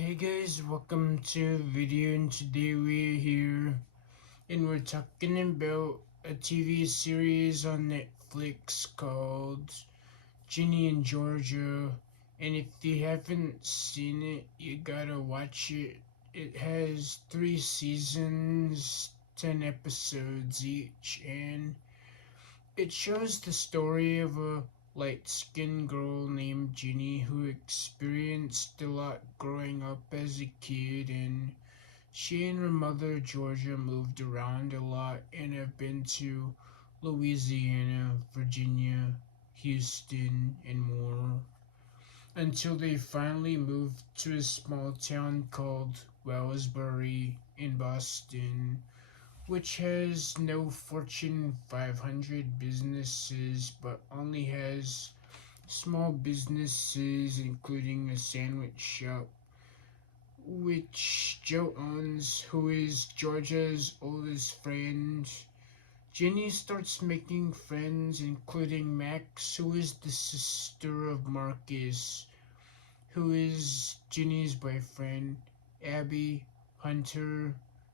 Hey guys, welcome to a video, and today we're here and we're talking about a TV series on Netflix called Ginny and Georgia. And if you haven't seen it, you gotta watch it. It has 3 seasons, 10 episodes each, and it shows the story of a light skinned girl named Ginny who experienced a lot growing up as a kid, and she and her mother Georgia moved around a lot and have been to Louisiana, Virginia, Houston, and more until they finally moved to a small town called Wellsbury in Boston, which has no Fortune 500 businesses but only has small businesses, including a sandwich shop, which Joe owns, who is Georgia's oldest friend. Jenny starts making friends, including Max, who is the sister of Marcus, who is Jenny's boyfriend, Abby, Hunter,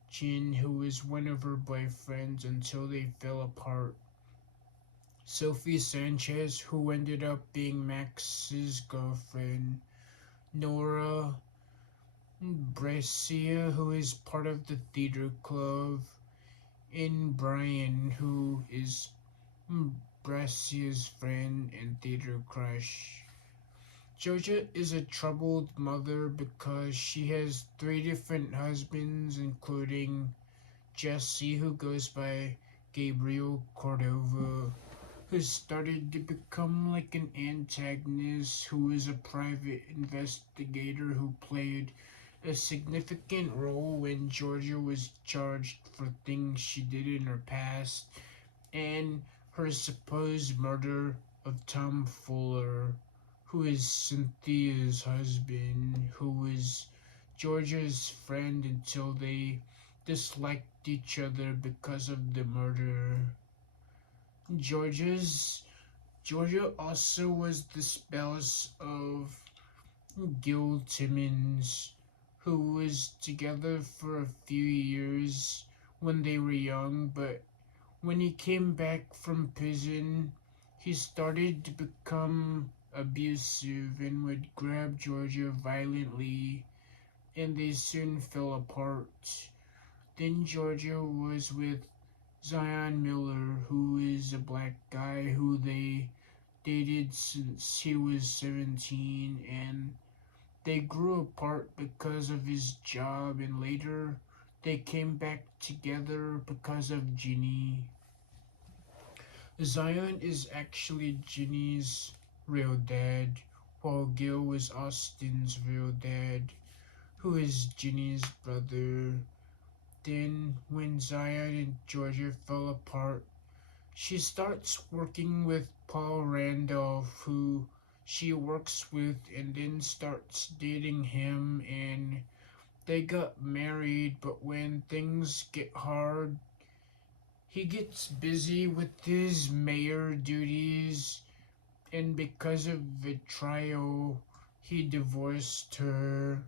Jin, who is one of her boyfriends until they fell apart, Sophie Sanchez, who ended up being Max's girlfriend, Nora, Brescia, who is part of the theater club, and Brian, who is Brescia's friend and theater crush. Georgia is a troubled mother because she has 3 different husbands, including Jesse, who goes by Gabriel Cordova, who started to become like an antagonist, who is a private investigator who played a significant role when Georgia was charged for things she did in her past, and her supposed murder of Tom Fuller, who is Cynthia's husband, who was Georgia's friend until they disliked each other because of the murder. Georgia's Georgia also was the spouse of Gil Timmons, who was together for a few years when they were young, but when he came back from prison, he started to become abusive and would grab Georgia violently, and they soon fell apart. Then Georgia was with Zion Miller, who is a black guy who they dated since he was 17, and they grew apart because of his job, and later they came back together because of Ginny. Zion is actually Ginny's real dad, while Gil was Austin's real dad, who is Ginny's brother. Then, when Zion and Georgia fell apart, she starts working with Paul Randolph, who she works with, and then starts dating him, and they got married. But when things get hard, he gets busy with his mayor duties, and because of the trial, he divorced her.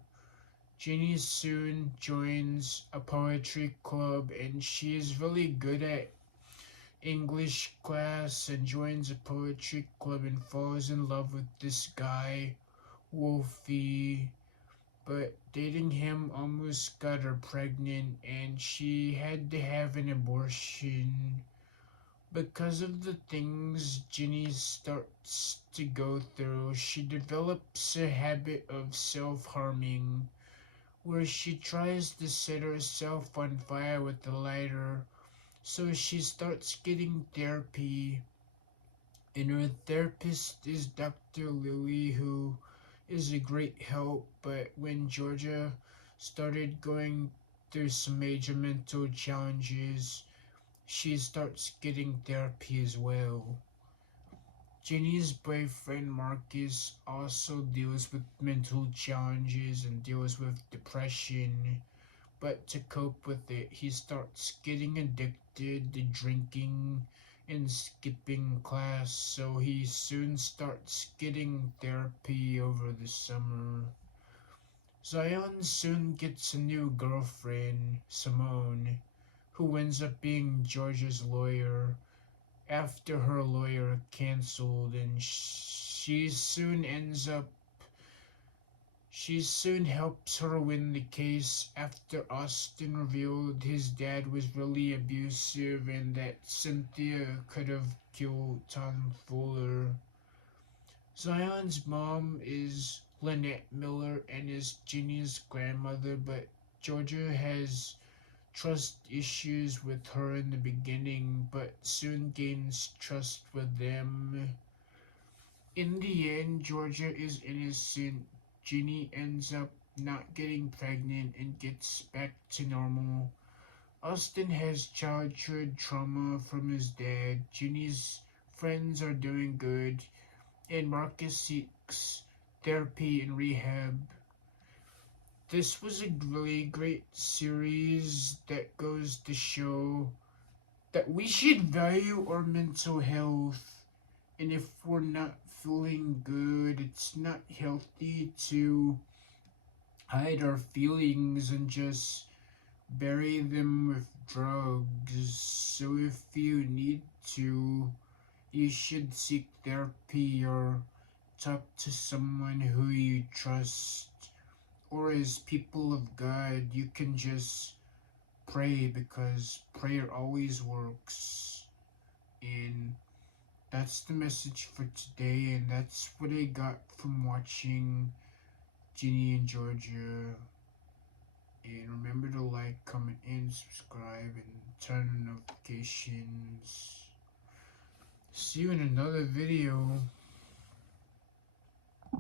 Jenny soon joins a poetry club, and she is really good at English class and joins a poetry club and falls in love with this guy, Wolfie. But dating him almost got her pregnant, and she had to have an abortion. Because of the things Ginny starts to go through, she develops a habit of self harming, where she tries to set herself on fire with a lighter. So she starts getting therapy, and her therapist is Dr. Lily, who is a great help. But when Georgia started going through some major mental challenges, she starts getting therapy as well. Jenny's boyfriend Marcus also deals with mental challenges and deals with depression, but to cope with it, he starts getting addicted to drinking and skipping class, so he soon starts getting therapy over the summer. Zion soon gets a new girlfriend, Simone, who ends up being Georgia's lawyer after her lawyer canceled, and she soon helps her win the case after Austin revealed his dad was really abusive and that Cynthia could have killed Tom Fuller. Zion's mom is Lynette Miller and is Ginny's grandmother, but Georgia has trust issues with her in the beginning, but soon gains trust with them. In the end, Georgia is innocent. Ginny ends up not getting pregnant and gets back to normal. Austin has childhood trauma from his dad. Ginny's friends are doing good, and Marcus seeks therapy and rehab. This was a really great series that goes to show that we should value our mental health. And if we're not feeling good, it's not healthy to hide our feelings and just bury them with drugs. So if you need to, you should seek therapy or talk to someone who you trust. Or as people of God, you can just pray because prayer always works. And that's the message for today, and that's what I got from watching Ginny and Georgia. And remember to like, comment, and subscribe, and turn on notifications. See you in another video.